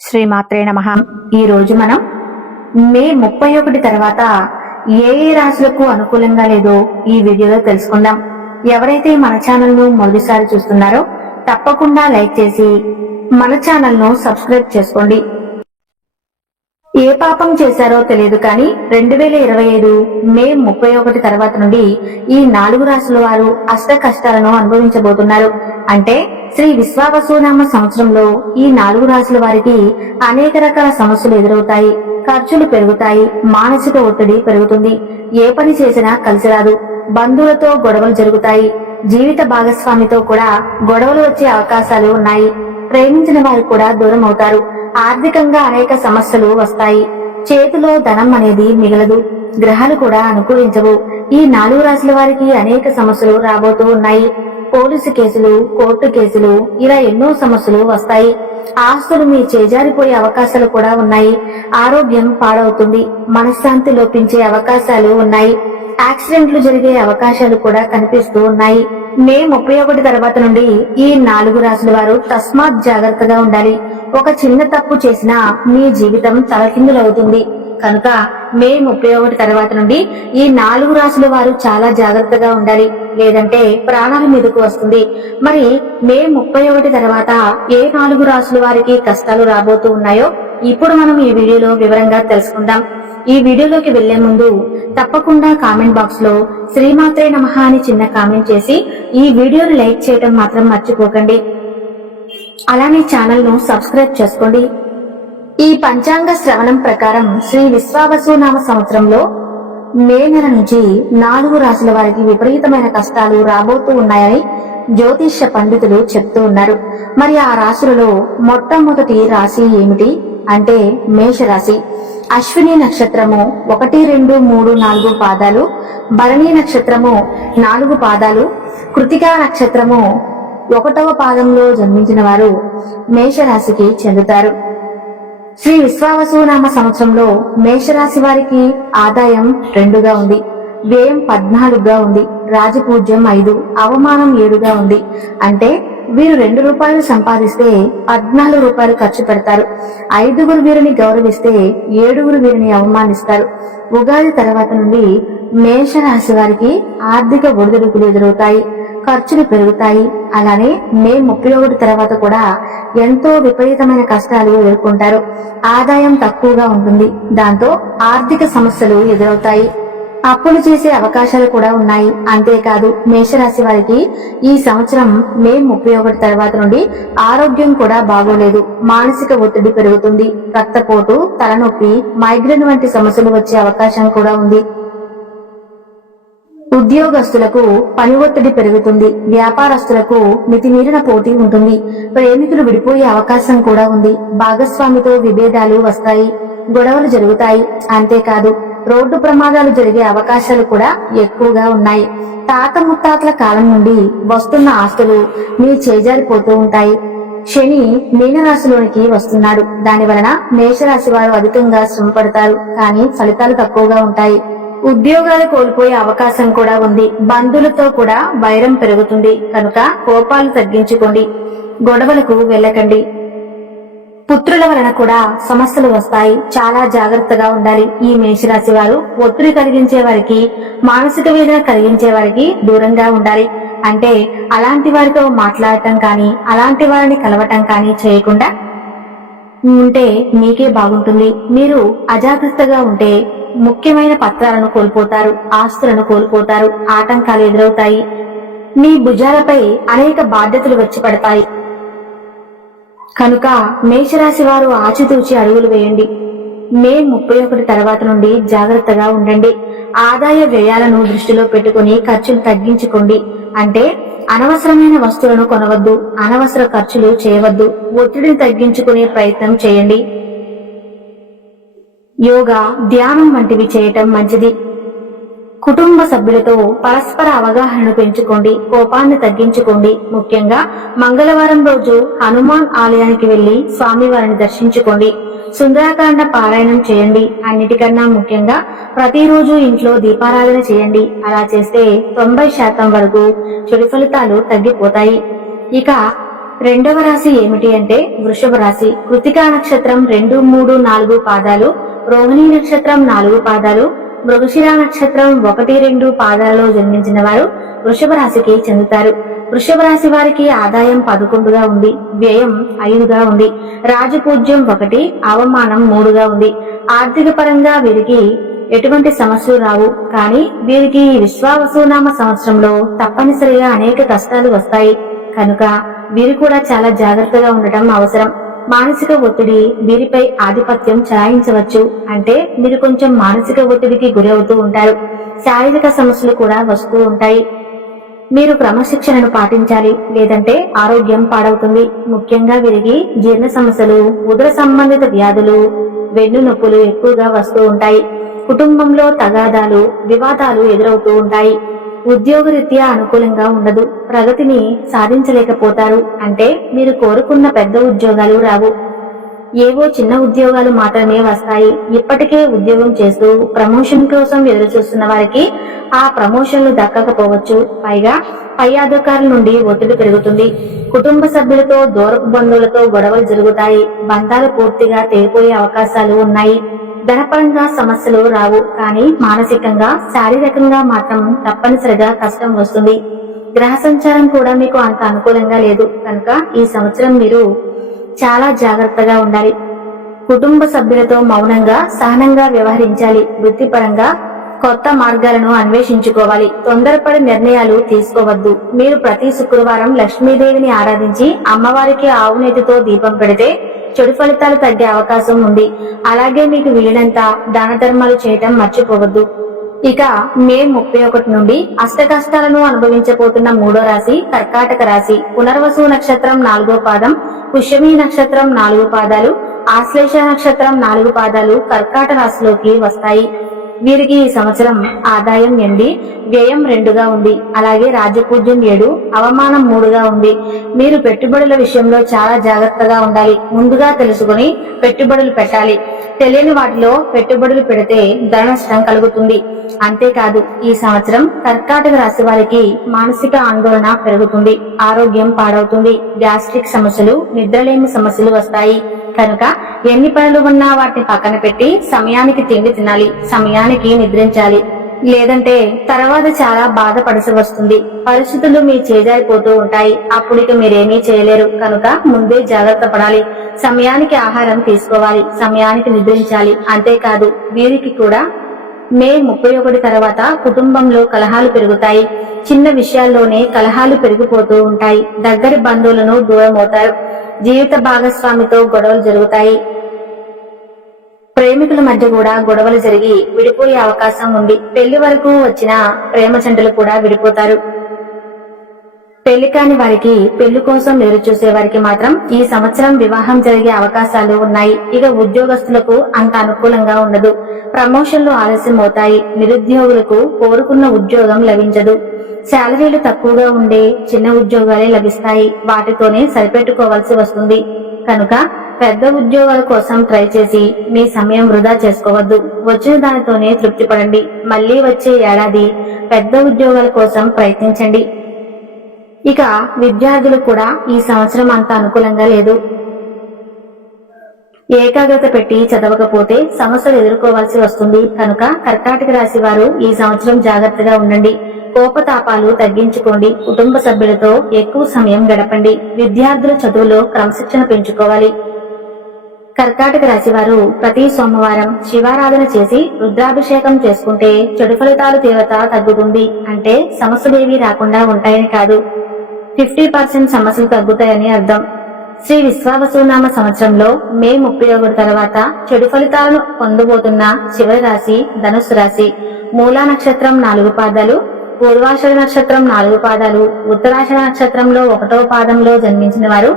శ్రీమాత్రే నమః. ఈ రోజు మనం మే 31 తర్వాత ఏ రాశులకు అనుకూలంగా లేదో ఈ వీడియోలో తెలుసుకుందాం. ఎవరైతే మన ఛానల్ ను మొదటిసారి చూస్తున్నారో తప్పకుండా లైక్ చేసి మన ఛానల్ ను సబ్స్క్రైబ్ చేసుకోండి. ఏ పాపం చేశారో తెలియదు కానీ 2025 మే 31 తర్వాత నుండి ఈ 4 రాశుల వారు అష్ట కష్టాలను అనుభవించబోతున్నారు. అంటే శ్రీ విశ్వావసునామ సంవత్సరంలో ఈ 4 రాశుల వారికి అనేక రకాల సమస్యలు ఎదురవుతాయి, ఖర్చులు పెరుగుతాయి, మానసిక ఒత్తిడి పెరుగుతుంది, ఏ పని చేసినా కలిసి రాదు, బంధువులతో గొడవలు జరుగుతాయి, జీవిత భాగస్వామితో కూడా గొడవలు వచ్చే అవకాశాలు ఉన్నాయి, ప్రేమించిన వారు కూడా దూరం అవుతారు, ఆర్థికంగా అనేక సమస్యలు వస్తాయి, చేతిలో ధనం అనేది మిగలదు, గ్రహాలు కూడా అనుకూలించవు. ఈ 4 రాశుల వారికి అనేక సమస్యలు రాబోతూ ఉన్నాయి. పోలీసు కేసులు, కోర్టు కేసులు, ఇలా ఎన్నో సమస్యలు వస్తాయి. ఆస్తులు మీ చేజారిపోయే అవకాశాలు కూడా ఉన్నాయి. ఆరోగ్యం పాడవుతుంది, మనశ్శాంతి లోపించే అవకాశాలు ఉన్నాయి. యాక్సిడెంట్లు జరిగే అవకాశాలు కూడా కనిపిస్తూ ఉన్నాయి. మే 31 తర్వాత నుండి ఈ 4 రాశుల వారు తస్మాత్ జాగ్రత్తగా ఉండాలి. ఒక చిన్న తప్పు చేసినా మీ జీవితం తలకిందులవుతుంది. కనుక మే 31 తర్వాత నుండి ఈ 4 రాశుల వారు చాలా జాగ్రత్తగా ఉండాలి, లేదంటే ప్రాణాల మీదకు వస్తుంది. మరి మే 31 తర్వాత ఏ 4 రాశుల వారికి కష్టాలు రాబోతూ ఉన్నాయో ఇప్పుడు మనం ఈ వీడియోలో వివరంగా తెలుసుకుందాం. ఈ వీడియోలోకి వెళ్లే ముందు తప్పకుండా కామెంట్ బాక్స్ లో శ్రీమాత్రే నమః అని చిన్న కామెంట్ చేసి ఈ వీడియోని లైక్ చేయడం మాత్రం మర్చిపోకండి. అలానే ఛానల్ ను సబ్స్క్రైబ్ చేసుకోండి. ఈ పంచాంగ శ్రవణం ప్రకారం శ్రీ విశ్వావసునామ సంవత్సరంలో మే నెల నుంచి 4 రాశుల వారికి విపరీతమైన కష్టాలు రాబోతూ ఉన్నాయని జ్యోతిష్య పండితులు చెప్తూ ఉన్నారు. మరి ఆ రాశులలో మొట్టమొదటి రాశి ఏమిటి అంటే మేషరాశి. అశ్విని నక్షత్రము 1, 2, 3, 4 పాదాలు, భరణి నక్షత్రము 4 పాదాలు, కృతికా నక్షత్రము 1వ పాదంలో జన్మించిన వారు మేషరాశికి చెందుతారు. శ్రీ విశ్వావసునామ సంవత్సరంలో మేషరాశి వారికి ఆదాయం 2గా ఉంది, వ్యయం 14గా ఉంది, రాజపూజ్యం 5, అవమానం 7గా ఉంది. అంటే వీరు 2 రూపాయలు సంపాదిస్తే 14 రూపాయలు ఖర్చు పెడతారు. 5 వీరిని గౌరవిస్తే 7 వీరిని అవమానిస్తారు. ఉగాది తర్వాత నుండి మేషరాశి వారికి ఆర్థిక ఒడిదుడుకులు ఎదురవుతాయి, ఖర్చులు పెరుగుతాయి. అలానే మే 31 తర్వాత కూడా ఎంతో విపరీతమైన కష్టాలు ఎదుర్కొంటారు. ఆదాయం తక్కువగా ఉంటుంది, దాంతో ఆర్థిక సమస్యలు ఎదురవుతాయి, అప్పులు చేసే అవకాశాలు కూడా ఉన్నాయి. అంతేకాదు మేషరాశి వారికి ఈ సంవత్సరం మే 31 తర్వాత నుండి ఆరోగ్యం కూడా బాగోలేదు, మానసిక ఒత్తిడి పెరుగుతుంది, రక్తపోటు, తలనొప్పి, మైగ్రేన్ వంటి సమస్యలు వచ్చే అవకాశం కూడా ఉంది. ఉద్యోగస్తులకు పని ఒత్తిడి పెరుగుతుంది, వ్యాపారస్తులకు మితిమీరిన పోటీ ఉంటుంది, ప్రేమికులు విడిపోయే అవకాశం కూడా ఉంది, భాగస్వామితో విభేదాలు వస్తాయి, గొడవలు జరుగుతాయి. అంతేకాదు రోడ్డు ప్రమాదాలు జరిగే అవకాశాలు కూడా ఎక్కువగా ఉన్నాయి. తాత ముత్తాతల కాలం నుండి వస్తున్న ఆస్తులు మీ చేజారిపోతూ ఉంటాయి. శని మీనరాశిలోనికి వస్తున్నాడు, దాని వలన మేషరాశి వారు అధికంగా శ్రమ పడతారు, కానీ ఫలితాలు తక్కువగా ఉంటాయి. ఉద్యోగాలు కోల్పోయే అవకాశం కూడా ఉంది, బంధువులతో కూడా వైరం పెరుగుతుంది. కనుక కోపాలు తగ్గించుకోండి, గొడవలకు వెళ్ళకండి. పుత్రుల వలన కూడా సమస్యలు వస్తాయి, చాలా జాగ్రత్తగా ఉండాలి. ఈ మేషరాశి వారు ఒత్తిడి కలిగించే వారికి, మానసిక వేదన కలిగించే వారికి దూరంగా ఉండాలి. అంటే అలాంటి వారితో మాట్లాడటం కానీ, అలాంటి వారిని కలవటం కానీ చేయకుండా ఉంటే మీకే బాగుంటుంది. మీరు అజాగ్రత్తగా ఉంటే ముఖ్యమైన పత్రాలను కోల్పోతారు, ఆస్తులను కోల్పోతారు, ఆటంకాలు ఎదురవుతాయి, మీ భుజాలపై అనేక బాధ్యతలు వచ్చి పడతాయి. కనుక మేషరాశి వారు ఆచితూచి అడుగులు వేయండి. మే 31 తర్వాత నుండి జాగ్రత్తగా ఉండండి. ఆదాయ వ్యయాలను దృష్టిలో పెట్టుకుని ఖర్చులు తగ్గించుకోండి. అంటే అనవసరమైన వస్తువులను కొనవద్దు, అనవసర ఖర్చులు చేయవద్దు, ఒత్తిడిని తగ్గించుకునే ప్రయత్నం చేయండి. యోగా, ధ్యానం వంటివి చేయటం మంచిది. కుటుంబ సభ్యులతో పరస్పర అవగాహనను పెంచుకోండి, కోపాన్ని తగ్గించుకోండి. ముఖ్యంగా మంగళవారం రోజు హనుమాన్ ఆలయానికి వెళ్లి స్వామివారిని దర్శించుకోండి. సుందరకాండ పారాయణం చేయండి. అన్నిటికన్నా ముఖ్యంగా ప్రతిరోజు ఇంట్లో దీపారాధన చేయండి. అలా చేస్తే 90% వరకు చెడు ఫలితాలు తగ్గిపోతాయి. ఇక రెండవ రాశి ఏమిటి అంటే వృషభ రాశి. కృతికా నక్షత్రం 2, 3, 4 పాదాలు, రోహిణి నక్షత్రం 4 పాదాలు, మృగశిర నక్షత్రం 1, 2 పాదాలలో జన్మించిన వారు వృషభ రాశికి చెందుతారు. వృషభ రాశి వారికి ఆదాయం 11గా ఉంది, వ్యయం 5గా ఉంది, రాజపూజ్యం 1, అవమానం 3గా ఉంది. ఆర్థిక పరంగా వీరికి ఎటువంటి సమస్యలు రావు. కానీ వీరికి విశ్వావసునామ సంవత్సరంలో తప్పనిసరిగా అనేక కష్టాలు వస్తాయి. కనుక వీరు కూడా చాలా జాగ్రత్తగా ఉండటం అవసరం. మానసిక ఒత్తిడి వీరిపై ఆధిపత్యం చెలాయించవచ్చు. అంటే మీరు కొంచెం మానసిక ఒత్తిడికి గురవుతూ ఉంటారు. శారీరక సమస్యలు కూడా వస్తూ ఉంటాయి. మీరు క్రమశిక్షణను పాటించాలి, లేదంటే ఆరోగ్యం పాడవుతుంది. ముఖ్యంగా వీరికి జీర్ణ సమస్యలు, ఉదర సంబంధిత వ్యాధులు, వెన్ను నొప్పులు ఎక్కువగా వస్తూ ఉంటాయి. కుటుంబంలో తగాదాలు, వివాదాలు ఎదురవుతూ ఉంటాయి. ఉద్యోగరీత్యా అనుకూలంగా ఉండదు. ప్రగతిని సాధించలేకపోతారు. అంటే మీరు కోరుకున్న పెద్ద ఉద్యోగాలు రావు. ఏవో చిన్న ఉద్యోగాలు మాత్రమే వస్తాయి. ఇప్పటికే ఉద్యోగం చేస్తూ ప్రమోషన్ కోసం ఎదురు చూస్తున్న వారికి ఆ ప్రమోషన్లు దక్కకపోవచ్చు. పైగా పై అధికారుల నుండి ఒత్తిడి పెరుగుతుంది. కుటుంబ సభ్యులతో, దూరపు బంధువులతో గొడవలు జరుగుతాయి. బంధాలు పూర్తిగా తెగిపోయే అవకాశాలు ఉన్నాయి. ధనపరంగా సమస్యలు రావు. కానీ మానసికంగా, శారీరకంగా మాత్రం తప్పనిసరిగా కష్టం వస్తుంది. గ్రహ సంచారం కూడా మీకు అంత అనుకూలంగా లేదు. కనుక ఈ సంవత్సరం మీరు చాలా జాగ్రత్తగా ఉండాలి. కుటుంబ సభ్యులతో మౌనంగా, సహనంగా వ్యవహరించాలి. వృత్తిపరంగా కొత్త మార్గాలను అన్వేషించుకోవాలి. తొందరపడి నిర్ణయాలు తీసుకోవద్దు. మీరు ప్రతి శుక్రవారం లక్ష్మీదేవిని ఆరాధించి అమ్మవారికి ఆవు నెయ్యితో దీపం పెడితే చెడు ఫలితాలు తగ్గే అవకాశం ఉంది. అలాగే మీకు వీలైనంత దాన ధర్మాలు చేయటం మర్చిపోవద్దు. ఇక మే 31 నుండి అష్ట కష్టాలను అనుభవించబోతున్న 3వ రాశి కర్కాటక రాశి. పునర్వసు నక్షత్రం 4వ పాదం, పుష్యమి నక్షత్రం 4 పాదాలు, ఆశ్లేష నక్షత్రం 4 పాదాలు కర్కాటక రాశిలోకి వస్తాయి. వీరికి ఈ సంవత్సరం ఆదాయం 8, వ్యయం 2గా ఉంది. అలాగే రాజపూజ్యం 7, అవమానం 3గా ఉంది. మీరు పెట్టుబడుల విషయంలో చాలా జాగ్రత్తగా ఉండాలి. ముందుగా తెలుసుకుని పెట్టుబడులు పెట్టాలి. తెలియని వాటిలో పెట్టుబడులు పెడితే ధన నష్టం కలుగుతుంది. అంతేకాదు ఈ సంవత్సరం కర్కాటక రాశి వారికి మానసిక ఆందోళన పెరుగుతుంది. ఆరోగ్యం పాడవుతుంది. గ్యాస్ట్రిక్ సమస్యలు, నిద్రలేమి సమస్యలు వస్తాయి. కనుక ఎన్ని పనులు ఉన్నా వాటిని పక్కన పెట్టి సమయానికి తిండి తినాలి, సమయానికి నిద్రించాలి. లేదంటే తర్వాత చాలా బాధపడాల్సి వస్తుంది. పరిస్థితులు మీ చేజారిపోతూ ఉంటాయి. అప్పుడు ఇక మీరేమీ చేయలేరు. కనుక ముందే జాగ్రత్త పడాలి. సమయానికి ఆహారం తీసుకోవాలి, సమయానికి నిద్రించాలి. అంతేకాదు వీరికి కూడా మే 31 తర్వాత కుటుంబంలో కలహాలు పెరుగుతాయి. చిన్న విషయాల్లోనే కలహాలు పెరిగిపోతూ ఉంటాయి. దగ్గరి బంధువులను దూరం అవుతారు. జీవిత భాగస్వామితో గొడవలు జరుగుతాయి. ప్రేమికుల మధ్య కూడా గొడవలు జరిగి విడిపోయే అవకాశం ఉంది. పెళ్లి వరకు వచ్చిన ప్రేమ జంటలు కూడా విడిపోతారు. పెళ్లి కాని వారికి, పెళ్లి కోసం ఎదురు చూసే వారికి మాత్రం ఈ సంవత్సరం వివాహం జరిగే అవకాశాలు ఉన్నాయి. ఇక ఉద్యోగస్తులకు అంత అనుకూలంగా ఉండదు. ప్రమోషన్లు ఆలస్యం అవుతాయి. నిరుద్యోగులకు కోరుకున్న ఉద్యోగం లభించదు. శాలరీలు తక్కువగా ఉండే చిన్న ఉద్యోగాలే లభిస్తాయి. వాటితోనే సరిపెట్టుకోవాల్సి వస్తుంది. కనుక పెద్ద ఉద్యోగాల కోసం ట్రై చేసి మీ సమయం వృధా చేసుకోవద్దు. వచ్చిన దానితోనే తృప్తి పడండి. మళ్లీ వచ్చే ఏడాది పెద్ద ఉద్యోగాల కోసం ప్రయత్నించండి. ఇక విద్యార్థులు కూడా ఈ సంవత్సరం అంత అనుకూలంగా లేదు. ఏకాగ్రత పెట్టి చదవకపోతే సమస్యలు ఎదుర్కోవాల్సి వస్తుంది. కనుక కర్కాటక రాశి వారు ఈ సంవత్సరం జాగ్రత్తగా ఉండండి. కోపతాపాలు తగ్గించుకోండి. కుటుంబ సభ్యులతో ఎక్కువ సమయం గడపండి. విద్యార్థుల చదువులో క్రమశిక్షణ పెంచుకోవాలి. కర్కాటక రాశి వారు ప్రతి సోమవారం శివారాధన చేసి రుద్రాభిషేకం చేసుకుంటే చెడు ఫలితాలు తీవ్రత తగ్గుతుంది. అంటే సమస్యలేవి రాకుండా ఉంటాయని కాదు, 50% సమస్యలు తగ్గుతాయని అర్థం. శ్రీ విశ్వావసునామ సంవత్సరంలో మే 31 తర్వాత చెడు ఫలితాలను పొందబోతున్న చివరి రాశి ధనుస్సు రాశి. మూలా నక్షత్రం 4 పాదాలు, పూర్వాషాఢ నక్షత్రం 4 పాదాలు, ఉత్తరాషాఢ నక్షత్రంలో 1వ పాదంలో జన్మించిన వారు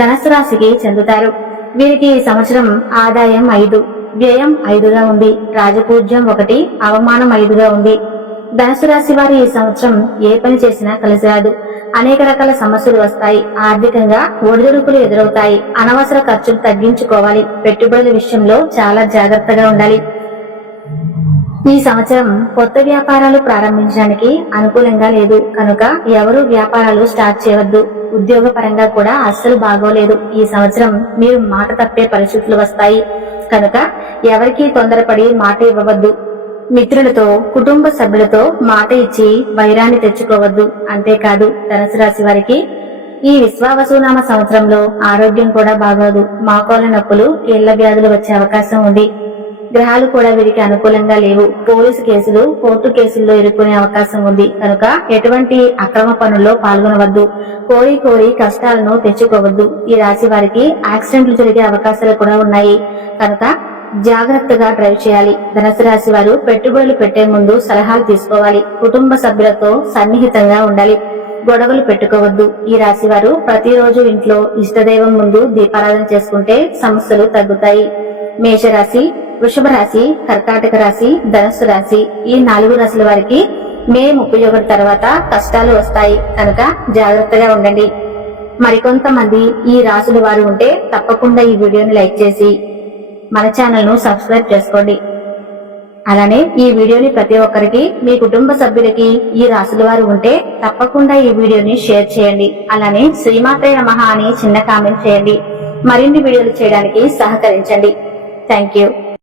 ధనుస్సు రాశికి చెందుతారు. వీరికి ఈ సంవత్సరం ఆదాయం 5, వ్యయం 5గా ఉంది. రాజపూజ్యం 1, అవమానం 5గా ఉంది. ధనుసు రాశి వారు ఈ సంవత్సరం ఏ పని చేసినా కలిసి రాదు. అనేక రకాల సమస్యలు వస్తాయి. ఆర్థికంగా ఒడిదుడుకులు ఎదురవుతాయి. అనవసర ఖర్చులు తగ్గించుకోవాలి. పెట్టుబడుల విషయంలో చాలా జాగ్రత్తగా ఉండాలి. ఈ సంవత్సరం కొత్త వ్యాపారాలు ప్రారంభించడానికి అనుకూలంగా లేదు కనుక ఎవరు వ్యాపారాలు స్టార్ట్ చేయవద్దు. ఉద్యోగ పరంగా కూడా అస్సలు బాగోలేదు. ఈ సంవత్సరం మీరు మాట తప్పే పరిస్థితులు వస్తాయి కనుక ఎవరికీ తొందరపడి మాట ఇవ్వవద్దు. మిత్రులతో కుటుంబ సభ్యులతో మాట ఇచ్చి వైరాన్ని తెచ్చుకోవద్దు. అంతేకాదు ధనుసు రాశి వారికి ఈ విశ్వావసునామ సంవత్సరంలో ఆరోగ్యం కూడా బాగోదు. మోకాళ్ళ నొప్పులు, కీళ్ల వ్యాధులు వచ్చే అవకాశం ఉంది. గ్రహాలు కూడా వీరికి అనుకూలంగా లేవు. పోలీసు కేసులు, కోర్టు కేసుల్లో ఇరుక్కునే అవకాశం ఉంది కనుక ఎటువంటి అక్రమ పనుల్లో పాల్గొనవద్దు. కోరి కష్టాలను తెచ్చుకోవద్దు. ఈ రాశి వారికి యాక్సిడెంట్లు జరిగే అవకాశాలు కూడా ఉన్నాయి కనుక జాగ్రత్తగా డ్రైవ్ చేయాలి. ధనుసు రాశి వారు పెట్టుబడులు పెట్టే ముందు సలహాలు తీసుకోవాలి. కుటుంబ సభ్యులతో సన్నిహితంగా ఉండాలి. గొడవలు పెట్టుకోవద్దు. ఈ రాశి వారు ప్రతిరోజు ఇంట్లో ఇష్టదైవం ముందు దీపారాధన చేసుకుంటే సమస్యలు తగ్గుతాయి. మేషరాశి, వృషభ రాశి, కర్కాటక రాశి, ధనుస్సు రాశి ఈ 4 రాశుల వారికి మే 31 తర్వాత కష్టాలు వస్తాయి కనుక జాగ్రత్తగా ఉండండి. మరికొంతమంది ఈ రాశుల వారు ఉంటే తప్పకుండా ఈ వీడియోని లైక్ చేసి మన ఛానల్ ను సబ్స్క్రైబ్ చేసుకోండి. అలానే ఈ వీడియోని ప్రతి ఒక్కరికి, మీ కుటుంబ సభ్యులకి ఈ రాశుల వారు ఉంటే తప్పకుండా ఈ వీడియోని షేర్ చేయండి. అలానే శ్రీమాత్రే నమః అని చిన్న కామెంట్ చేయండి. మరిన్ని వీడియోలు చేయడానికి సహకరించండి. Thank you.